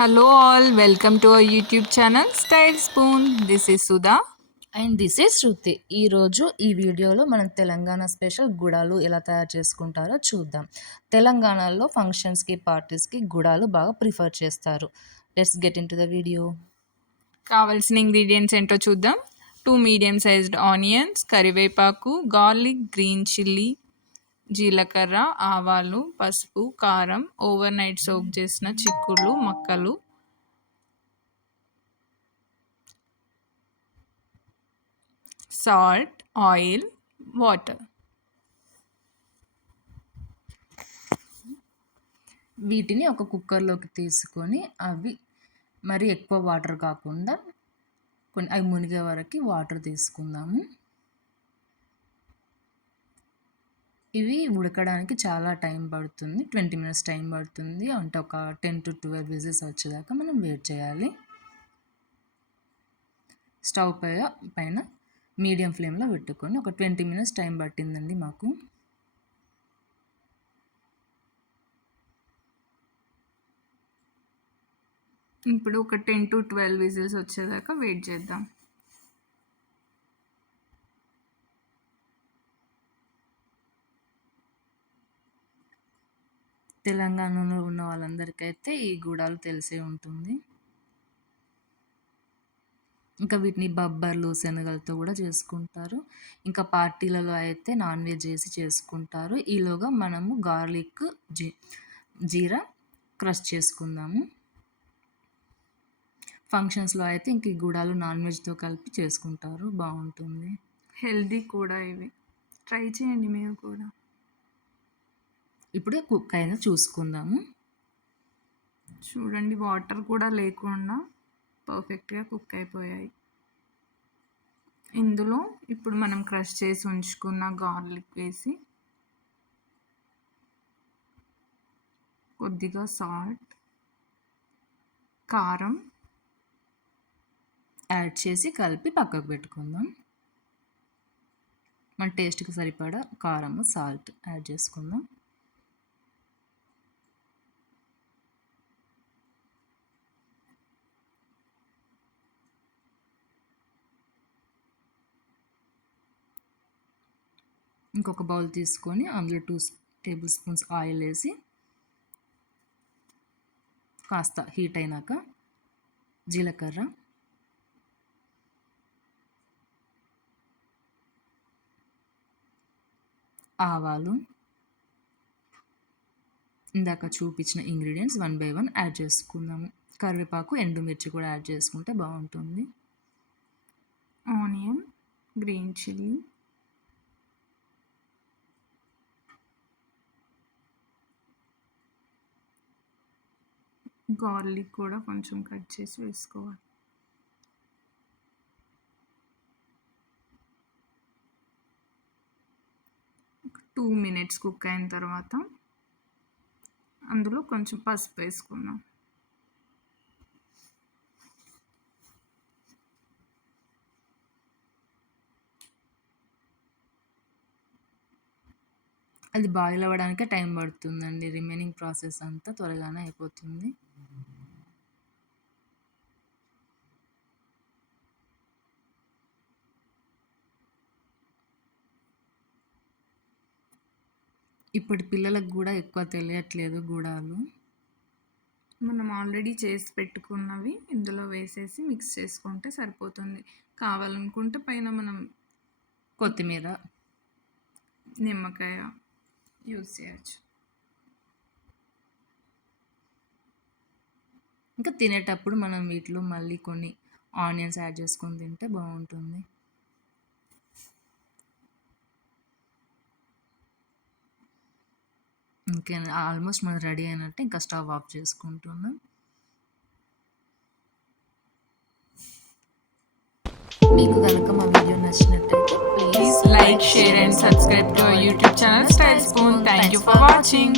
Hello all, welcome to our YouTube channel Style Spoon. This is Sudha. And this is Shruti. ఈరోజు ఈ వీడియోలో మనం Telangana special గుడాలు ఎలా తయారు చేసుకుంటారో చూద్దాం. తెలంగాణలో ఫంక్షన్స్కి పార్టీస్కి గుడాలు బాగా ప్రిఫర్ చేస్తారు. Let's get in to the video. కావాల్సిన ఇంగ్రీడియంట్స్ ఏంటో చూద్దాం. 2 మీడియం సైజ్డ్ ఆనియన్స్, కరివేపాకు, గార్లిక్, గ్రీన్ చిల్లీ, జీలకర్ర, ఆవాలు, పసుపు, కారం, ఓవర్ నైట్ సోక్ చేసిన చిక్కుళ్ళు, మక్కలు, సాల్ట్, ఆయిల్, వాటర్. వీటిని ఒక కుక్కర్లోకి తీసుకొని అవి మరి ఎక్కువ వాటర్ కాకుండా అవి మునిగే వరకు వాటర్ తీసుకుందాము. ఇవి ఉడకడానికి చాలా టైం పడుతుంది, 20 minutes టైం పడుతుంది. అంటే ఒక 10 to 12 విజిల్స్ వచ్చేదాకా మనం వెయిట్ చేయాలి. స్టవ్ పైన మీడియం ఫ్లేమ్లో పెట్టుకొని ఒక 20 minutes టైం పట్టిందండి మాకు. ఇప్పుడు ఒక 10 to 12 విజిల్స్ వచ్చేదాకా వెయిట్ చేద్దాం. తెలంగాణలో ఉన్న వాళ్ళందరికైతే ఈ గుడాలు తెలిసే ఉంటుంది. ఇంకా వీటిని బబ్బర్లు, శనగలతో కూడా చేసుకుంటారు. ఇంకా పార్టీలలో అయితే నాన్ వెజ్ వేసి చేసుకుంటారు. ఈలోగా మనము గార్లిక్, జీరా క్రష్ చేసుకుందాము. ఫంక్షన్స్లో అయితే ఇంక ఈ గుడాలు నాన్ వెజ్తో కలిపి చేసుకుంటారు, బాగుంటుంది. హెల్దీ కూడా ఇవి, ట్రై చేయండి మీరు కూడా. ఇప్పుడే కుక్ అయినా చూసుకుందాము. చూడండి, వాటర్ కూడా లేకుండా పర్ఫెక్ట్గా కుక్ అయిపోయాయి. ఇందులో ఇప్పుడు మనం క్రష్ చేసి ఉంచుకున్న గార్లిక్ వేసి కొద్దిగా సాల్ట్, కారం యాడ్ చేసి కలిపి పక్కకు పెట్టుకుందాం. మన టేస్ట్కి సరిపడా కారం, సాల్ట్ యాడ్ చేసుకుందాం. ఇంకొక బౌల్ తీసుకొని అందులో 2 tablespoons ఆయిల్ వేసి కాస్త హీట్ అయినాక జీలకర్ర, ఆవాలు, ఇందాక చూపించిన ఇంగ్రీడియంట్స్ 1 by 1 యాడ్ చేసుకుందాము. కరివేపాకు, ఎండుమిర్చి కూడా యాడ్ చేసుకుంటే బాగుంటుంది. ఆనియన్, గ్రీన్ చిల్లీ, గార్లిక్ కూడా కొంచెం కట్ చేసి వేసుకోవాలి. ఒక 2 minutes కుక్ అయిన తర్వాత అందులో కొంచెం పసుపు వేసుకుందాం. అది బాయిల్ అవ్వడానికే టైం పడుతుందండి. రిమైనింగ్ ప్రాసెస్ అంతా త్వరగానే అయిపోతుంది. ఇప్పటి పిల్లలకు కూడా ఎక్కువ తెలియట్లేదు గుడాలు. మనం ఆల్రెడీ చేసి పెట్టుకున్నవి ఇందులో వేసేసి మిక్స్ చేసుకుంటే సరిపోతుంది. కావాలనుకుంటే పైన మనం కొత్తిమీర, నిమ్మకాయ యూజ్ చేయొచ్చు. ఇంకా తినేటప్పుడు మనం వీటిలో మళ్ళీ కొన్ని ఆనియన్స్ యాడ్ చేసుకొని తింటే బాగుంటుంది. ఇంకా ఆల్మోస్ట్ మనం రెడీ అయినట్టే. ఇంకా స్టవ్ ఆఫ్ చేసుకుంటున్నాం. మీకు కనుక మా వీడియో నచ్చినట్టయితే please like, share and subscribe to our YouTube channel Style Spoon. Thank you for watching.